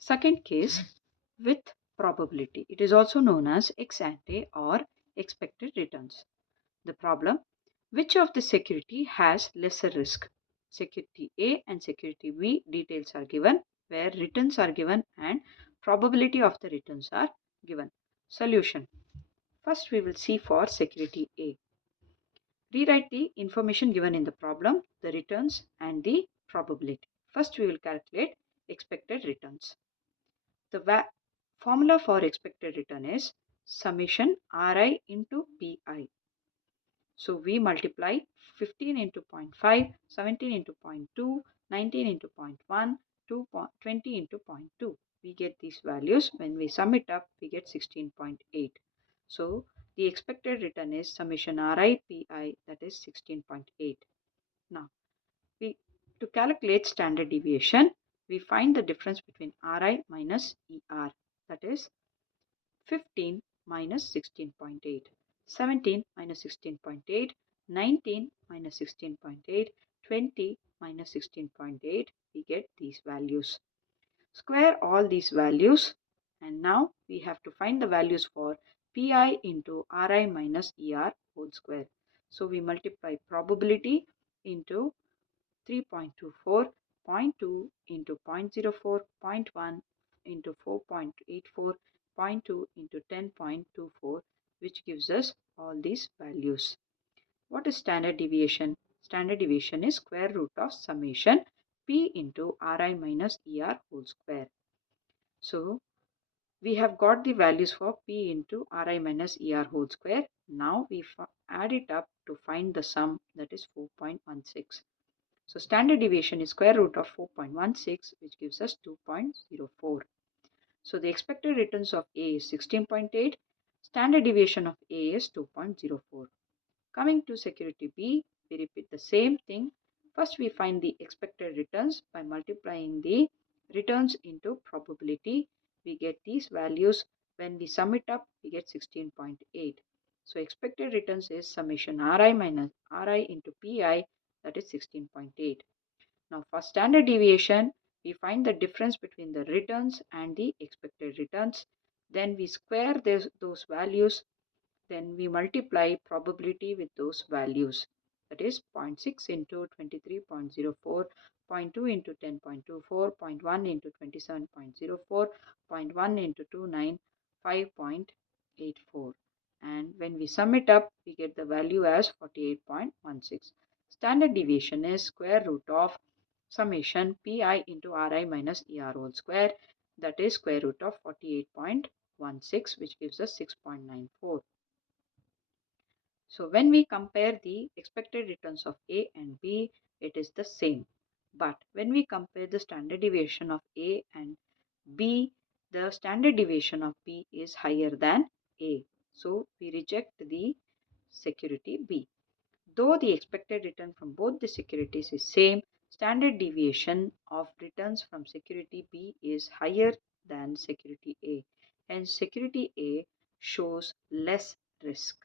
Second case, with probability. It is also known as ex ante or expected returns. The problem, which of the security has lesser risk? Security A and security B details are given, where returns are given and probability of the returns are given. Solution. First we will see for security A. Rewrite the information given in the problem, the returns and the probability. First we will calculate expected returns. The formula for expected return is summation Ri into Pi. So we multiply 15 into 0.5, 17 into 0.2, 19 into 0.1, 20 into 0.2. We get these values. When we sum it up, we get 16.8. So the expected return is summation Ri Pi, that is 16.8. Now, to calculate standard deviation, we find the difference between Ri minus Er, that is 15 minus 16.8, 17 minus 16.8, 19 minus 16.8, 20 minus 16.8. We get these values. Square all these values, and now we have to find the values for Pi into Ri minus Er whole square. So we multiply probability into 3.24, 0.2 into 0.04, 0.1 into 4.84, 0.2 into 10.24, which gives us all these values. What is standard deviation? Standard deviation is square root of summation P into Ri minus Er whole square. So we have got the values for P into Ri minus Er whole square. Now we add it up to find the sum, that is 4.16. So standard deviation is square root of 4.16, which gives us 2.04. So the expected returns of A is 16.8. Standard deviation of A is 2.04. Coming to security B, we repeat the same thing. First we find the expected returns by multiplying the returns into probability. We get these values. When we sum it up, we get 16.8. So expected returns is summation Ri minus Ri into Pi, that is 16.8. Now for standard deviation, we find the difference between the returns and the expected returns. Then we square those values. Then we multiply probability with those values. That is 0.6 into 23.04, 0.2 into 10.24, 0.1 into 27.04, 0.1 into 29, 5.84. And when we sum it up, we get the value as 48.16. Standard deviation is square root of summation Pi into Ri minus Er whole square, that is square root of 48.16, which gives us 6.94. So when we compare the expected returns of A and B, it is the same. But when we compare the standard deviation of A and B, the standard deviation of B is higher than A. So we reject the security B. Though the expected return from both the securities is same, standard deviation of returns from security B is higher than security A. Hence security A shows less risk.